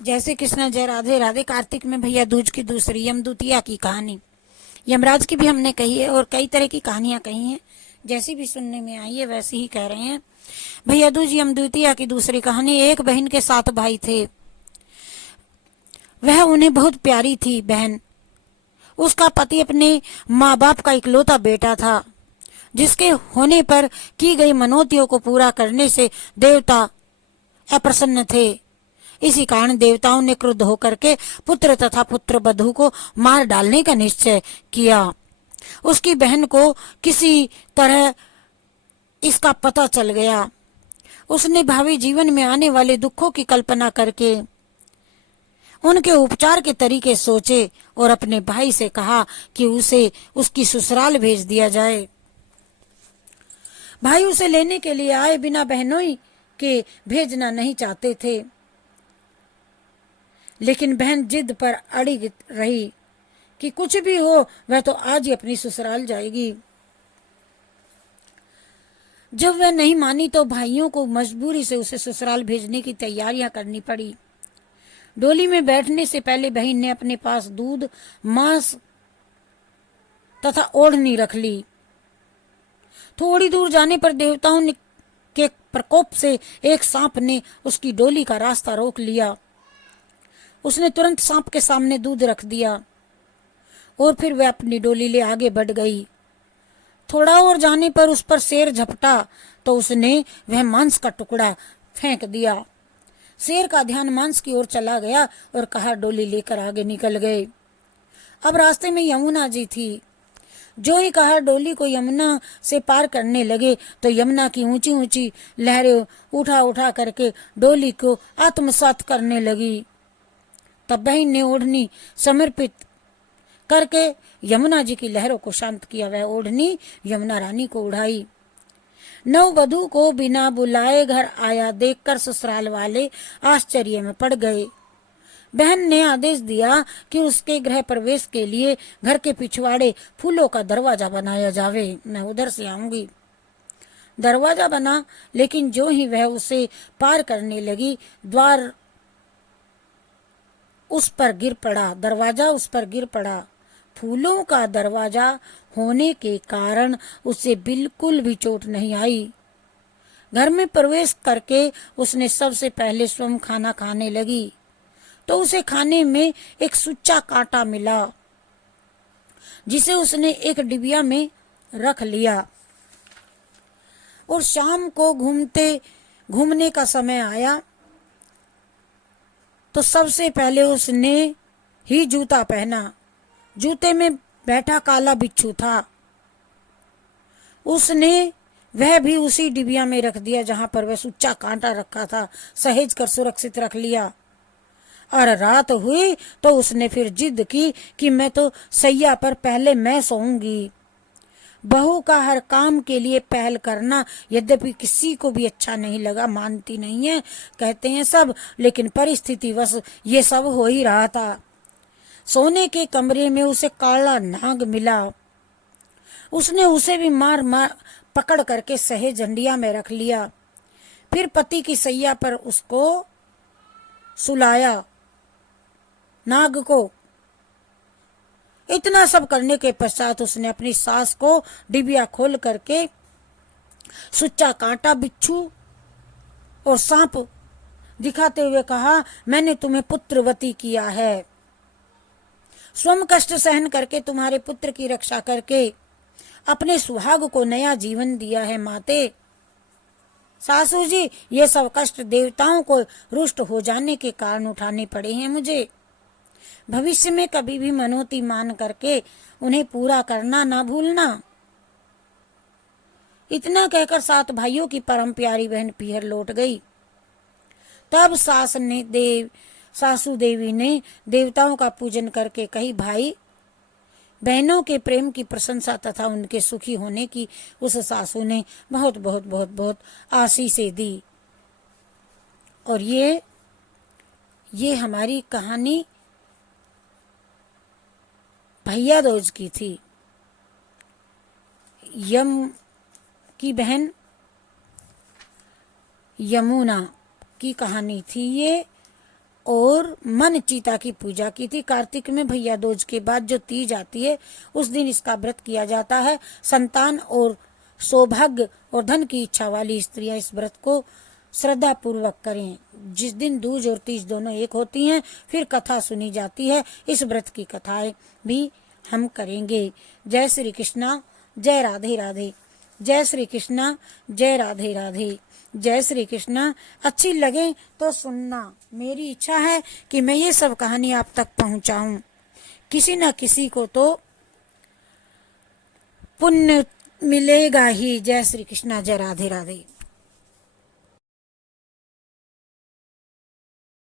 जैसे कृष्णा जय राधे राधे कार्तिक में भैया दूज की दूसरी यमदूतिया की कहानी। यमराज की भी हमने कही है और कई तरह की कहानियां कही हैं, जैसी भी सुनने में आई है वैसी ही कह रहे हैं। भैया दूज यमदूतिया की दूसरी कहानी। एक बहन के 7 भाई थे। वह उन्हें बहुत प्यारी थी बहन। उसका पति अपने माँ बाप का इकलौता बेटा था, जिसके होने पर की गई मनौतियों को पूरा करने से देवता अप्रसन्न थे। इसी कारण देवताओं ने क्रुद्ध होकर के पुत्र तथा पुत्र वधू को मार डालने का निश्चय किया। उसकी बहन को किसी तरह इसका पता चल गया। उसने भावी जीवन में आने वाले दुखों की कल्पना करके उनके उपचार के तरीके सोचे और अपने भाई से कहा कि उसे उसकी ससुराल भेज दिया जाए। भाई उसे लेने के लिए आए बिना बहनोई के भेजना नहीं चाहते थे, लेकिन बहन जिद पर अड़ी रही कि कुछ भी हो वह तो आज ही अपनी ससुराल जाएगी। जब वह नहीं मानी तो भाइयों को मजबूरी से उसे ससुराल भेजने की तैयारियां करनी पड़ी। डोली में बैठने से पहले बहन ने अपने पास दूध, मांस तथा ओढ़नी रख ली। थोड़ी दूर जाने पर देवताओं के प्रकोप से एक सांप ने उसकी डोली का रास्ता रोक लिया। उसने तुरंत सांप के सामने दूध रख दिया और फिर वह अपनी डोली ले आगे बढ़ गई। थोड़ा और जाने पर उस पर शेर झपटा तो उसने वह मांस का टुकड़ा फेंक दिया। शेर का ध्यान मांस की ओर चला गया और कहा डोली लेकर आगे निकल गए। अब रास्ते में यमुना जी थी। जो ही कहा डोली को यमुना से पार करने लगे तो यमुना की ऊंची ऊंची लहरें उठा उठा करके डोली को आत्मसात करने लगी। तब बहन ने ओढ़नी समर्पित करके यमुना जी की लहरों को शांत किया। वह ओढ़नी यमुना रानी को उड़ाई। नववधू को बिना बुलाए घर आया देखकर ससुराल वाले आश्चर्य में पड़ गए। बहन ने आदेश दिया कि उसके गृह प्रवेश के लिए घर के पिछवाड़े फूलों का दरवाजा बनाया जावे। मैं उधर से आऊंगी। दरवाजा बना, लेकिन जो ही वह उसे पार करने लगी द्वार उस पर गिर पड़ा। दरवाजा उस पर गिर पड़ा। फूलों का दरवाजा होने के कारण उसे बिल्कुल भी चोट नहीं आई। घर में प्रवेश करके उसने सबसे पहले स्वयं खाना खाने लगी तो उसे खाने में एक सुच्चा कांटा मिला, जिसे उसने एक डिबिया में रख लिया। और शाम को घूमने का समय आया तो सबसे पहले उसने ही जूता पहना। जूते में बैठा काला बिच्छू था। उसने वह भी उसी डिबिया में रख दिया जहां पर वह सुच्चा कांटा रखा था। सहेज कर सुरक्षित रख लिया। और रात हुई तो उसने फिर जिद की कि मैं तो सैया पर पहले मैं सोऊंगी। बहू का हर काम के लिए पहल करना यद्यपि किसी को भी अच्छा नहीं लगा, मानती नहीं है, कहते हैं सब, लेकिन परिस्थिति वश ये सब हो ही रहा था। सोने के कमरे में उसे काला नाग मिला। उसने उसे भी मार पकड़ करके सहेज झंडिया में रख लिया। फिर पति की सैया पर उसको सुलाया, नाग को। इतना सब करने के पश्चात उसने अपनी सास को डिबिया खोल करके सुच्चा कांटा, बिच्छू और सांप दिखाते हुए कहा, मैंने तुम्हें पुत्रवती किया है। स्वयं कष्ट सहन करके तुम्हारे पुत्र की रक्षा करके अपने सुहाग को नया जीवन दिया है माते। सासू जी, ये सब कष्ट देवताओं को रुष्ट हो जाने के कारण उठाने पड़े हैं मुझे। भविष्य में कभी भी मनोती मान करके उन्हें पूरा करना ना भूलना। इतना कहकर 7 भाइयों की परम प्यारी बहन पीहर लौट गई। तब सासू देवी ने देवताओं का पूजन करके कही, भाई बहनों के प्रेम की प्रशंसा तथा उनके सुखी होने की उस सासू ने बहुत बहुत बहुत बहुत आशीषें दी। और ये हमारी कहानी भैया दूज की थी। यम की बहन यमुना की कहानी थी ये। और मन चिता की पूजा की थी। कार्तिक में भैया दूज के बाद जो तीज आती है उस दिन इसका व्रत किया जाता है। संतान और सौभाग्य और धन की इच्छा वाली स्त्रियां इस व्रत को श्रद्धा पूर्वक करें। जिस दिन दूज और तीज दोनों एक होती हैं, फिर कथा सुनी जाती है। इस व्रत की कथाएं भी हम करेंगे। जय श्री कृष्णा, जय राधे राधे। जय श्री कृष्णा, जय राधे राधे। जय श्री कृष्णा। अच्छी लगे तो सुनना। मेरी इच्छा है कि मैं ये सब कहानी आप तक पहुंचाऊं। किसी न किसी को तो पुण्य मिलेगा ही। जय श्री कृष्णा, जय राधे राधे।